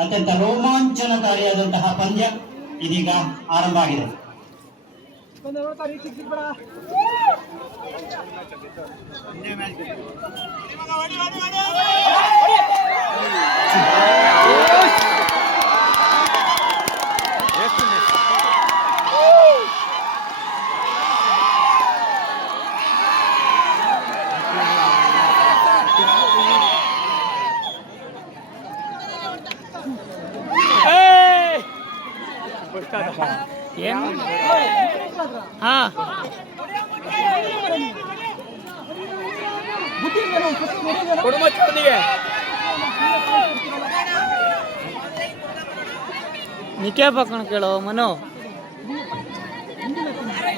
ಅತ್ಯಂತ ರೋಮಾಂಚನಕಾರಿಯಾದಂತಹ ಪಂದ್ಯ ಇದೀಗ ಆರಂಭ ಆಗಿದೆ. ನಿಕೆ ಪಕ್ಕಣ ಕೇಳೋ ಮನೋ.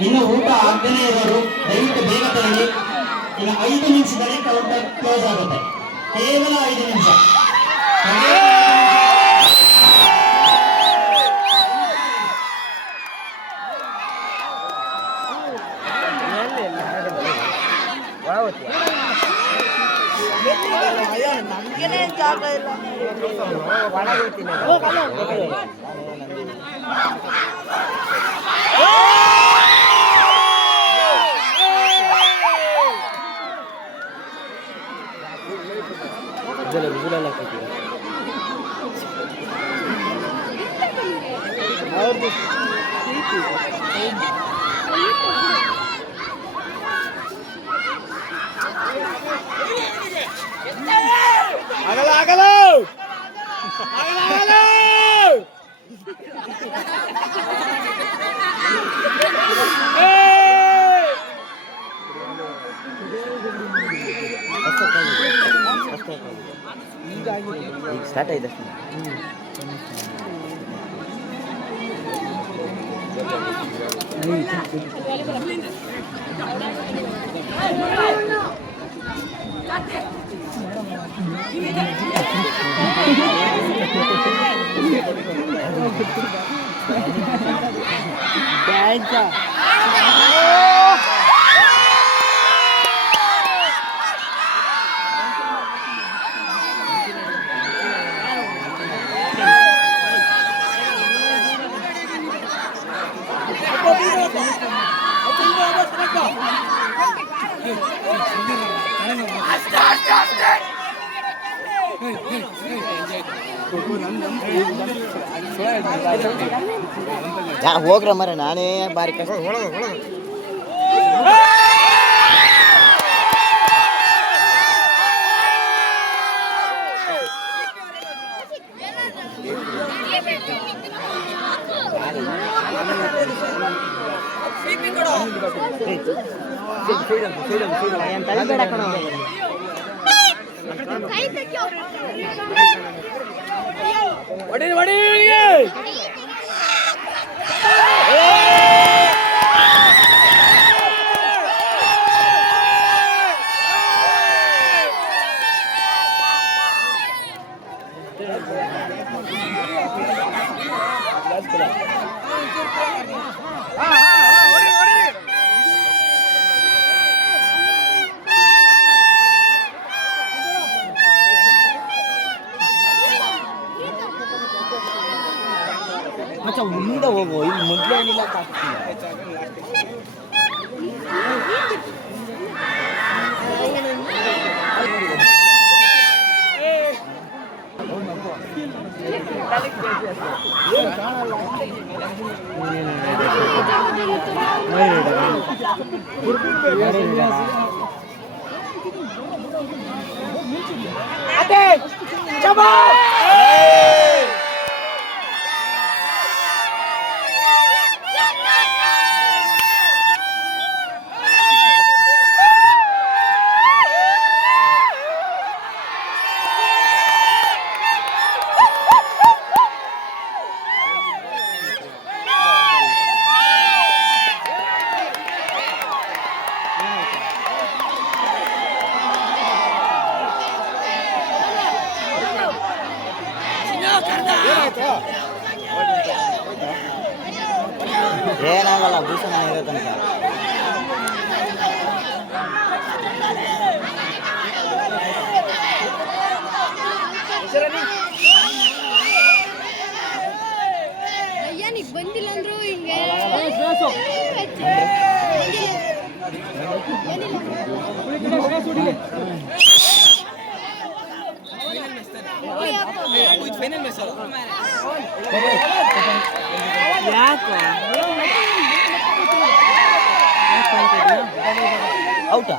ಇನ್ನು ಊಟ ಆಗದೇ ಇರೋರು ದಯವಿಟ್ಟು ಬೇಗ ತರಲಿ. ಈಗ 5 ನಿಮಿಷದಲ್ಲಿ ಕೌಂಟರ್ ಕ್ಲೋಸ್ ಆಗುತ್ತೆ. ಕೇವಲ 5 ನಿಮಿಷ. ನಮ್ಗೇನೆ ಜಾಗ ಇಲ್ಲ. ಸ್ಟಾರ್ಟ್ ಆಗಿದೆ. ಹೋಗ್ರ ಮರ ನಾನೇ ಬಾರಿ ಕಷ್ಟ. ಹೊಡಿ ಮಚ್ಚ ಮುಂದೆ ಹೋಗು, ಇಲ್ಲಿ ಮೊದಲೇ ಏನಿಲ್ಲ ಏನಾಗಲ್ಲ, ಭೂಷಣ ಇರೋ ತನಕ. ಬಂದಿಲ್ಲ ಅಂದ್ರು ಹಿಂಗೆ ಔಟಾ?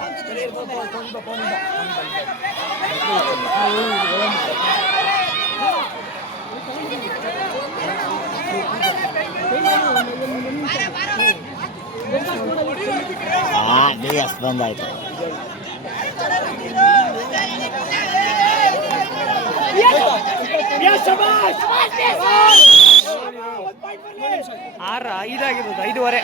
ಡಿಎಸ್ ಬಂದಾಯ್ತು. ಆರ 5 ಆಗಿರ್ಬೋದು, 5:15.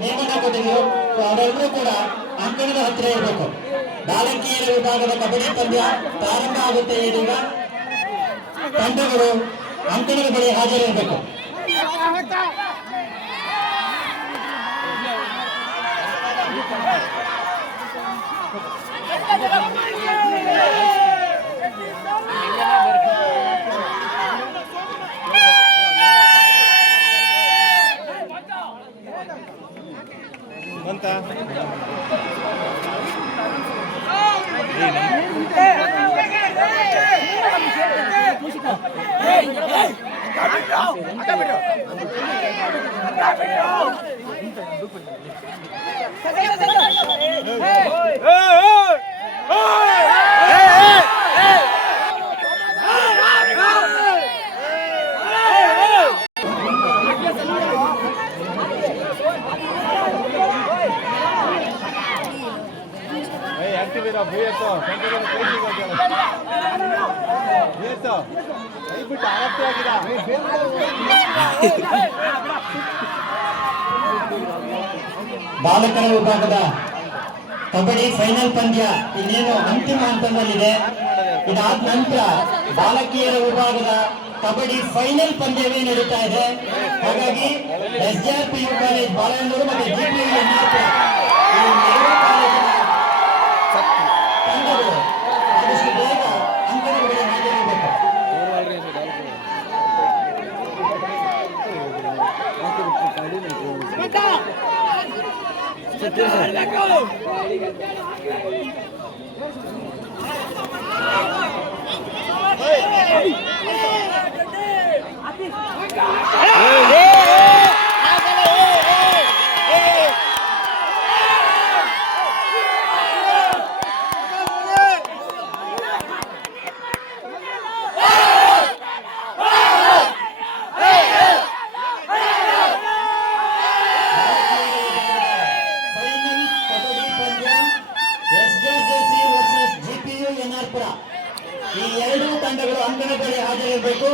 ನೇಮಕ ಕೊಟ್ಟಿದ್ರು, ಅವರೆಲ್ಲರೂ ಕೂಡ ಅಂಕಣದ ಹತ್ತಿರ ಇರಬೇಕು. ಬಾಲಕಿಯರ ವಿಭಾಗದ ಕಬಡ್ಡಿ ಪಂದ್ಯ ಪ್ರಾರಂಭ ಆಗುತ್ತೆ. ಇದೀಗ ತಂಡಗಳು ಅಂಕಣದ ಬಳಿ ಹಾಜರಿರಬೇಕು. ಬಾಲಕರ ವಿಭಾಗದ ಕಬಡ್ಡಿ ಫೈನಲ್ ಪಂದ್ಯ ಇನ್ನೇನು ಅಂತಿಮ ಹಂತದಲ್ಲಿದೆ. ಇದಾದ ನಂತರ ಬಾಲಕಿಯರ ವಿಭಾಗದ ಕಬಡ್ಡಿ ಫೈನಲ್ ಪಂದ್ಯವೇ ನಡೀತಾ ಇದೆ. ಹಾಗಾಗಿ SJRPU ಕಾಲೇಜ್ ಬಾಳೆಹೊನ್ನೂರು ಮತ್ತು GPU ಯನ್ನಾಪುರ ಈ ಎರಡು ಕಾಲೇಜಿನ ತಂಡಗಳು ಆದಷ್ಟು ಬೇಗ ಅಂಕಣಗಳಿಗೆ ಹಾಜರಿರಬೇಕು. ಈ ಎರಡೂ ತಂಡಗಳು ಅಂಕಣಗಳಿಗೆ ಹಾಜರಿರಬೇಕು.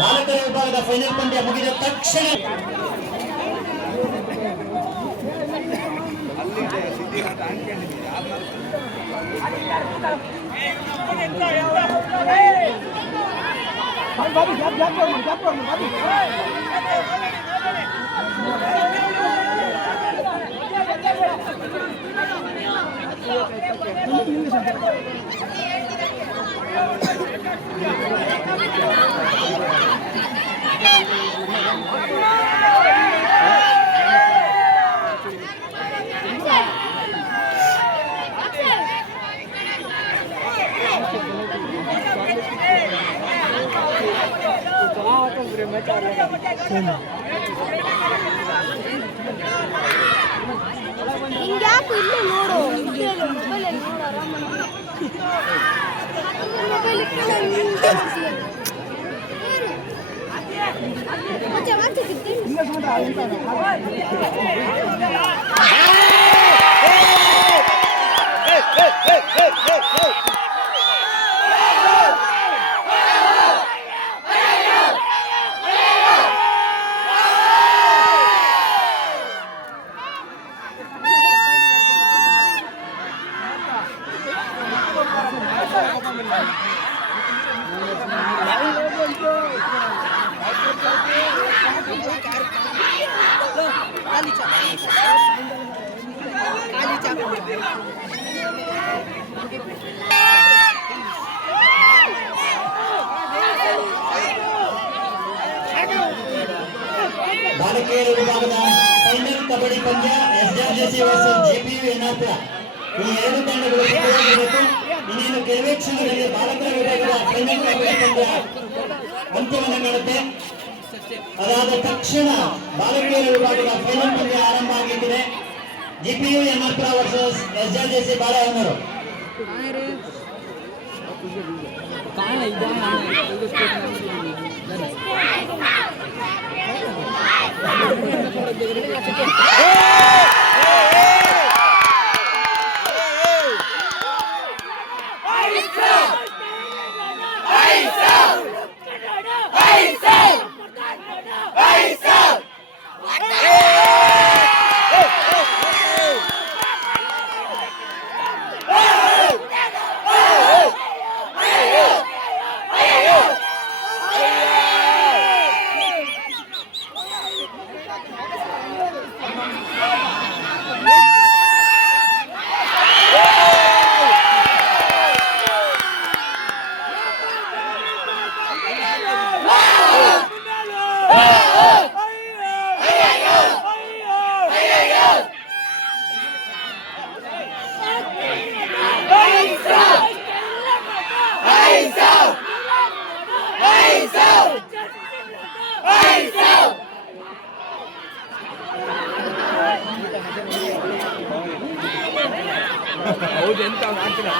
ಬಾಲಕರ ವಿಭಾಗದ ಫೈನಲ್ ಪಂದ್ಯ ಮುಗಿದ ತಕ್ಷಣ ಹಿಂಗ್ಯಾಕು ಇಲ್ಲೇ ನೋಡು ಮೊಬೈಲ್ ನೋಡು ಆರಾಮಾಗಿ ಮೊಬೈಲ್ ಬಾಲಕಿಯರ ವಿಭಾಗದ ಫೈನಲ್ ಕಬಡ್ಡಿ ಪಂದ್ಯ SJRJC ವರ್ಸಸ್ GPU ಯನ್ನಾಪುರ. ಈ ಎರಡು ತಂಡಗಳು ಮುಂದುವರಿಯಬೇಕು. ಇನ್ನೇನು ಕೆಲವೇ ಕ್ಷಣಗಳಲ್ಲಿ ಬಾಲಕರ ವಿಭಾಗದ ಫೈನಲ್ ಕಬಡ್ಡಿ ಪಂದ್ಯ ಅಂತ್ಯವನ್ನು ಕಾಣುತ್ತೆ. ಅದಾದ ತಕ್ಷಣ ಬಾಲಕಿಯರ ವಿಭಾಗದ ಫೈನಲ್ ಪಂದ್ಯ ಆರಂಭ ಆಗಿದ್ದರೆ GPU ಯನ್ನಾಪುರ ವರ್ಸಸ್ SJRJC ಬಾಳೆಹೊನ್ನೂರು. ಹೌದು ಎಂತ ಮಾಡ್ತೀರಾ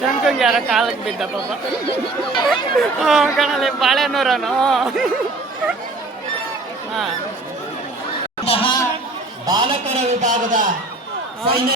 ಶಂಕಂಗೆ ಯಾರ ಕಾಲಕ್ಕೆ ಬಿದ್ದ ಪಾಪ ಕಣಲೆ ಬಾಳೆನೂರನು ಬಾಲಕರ ವಿಭಾಗದ ಫೈನಲ್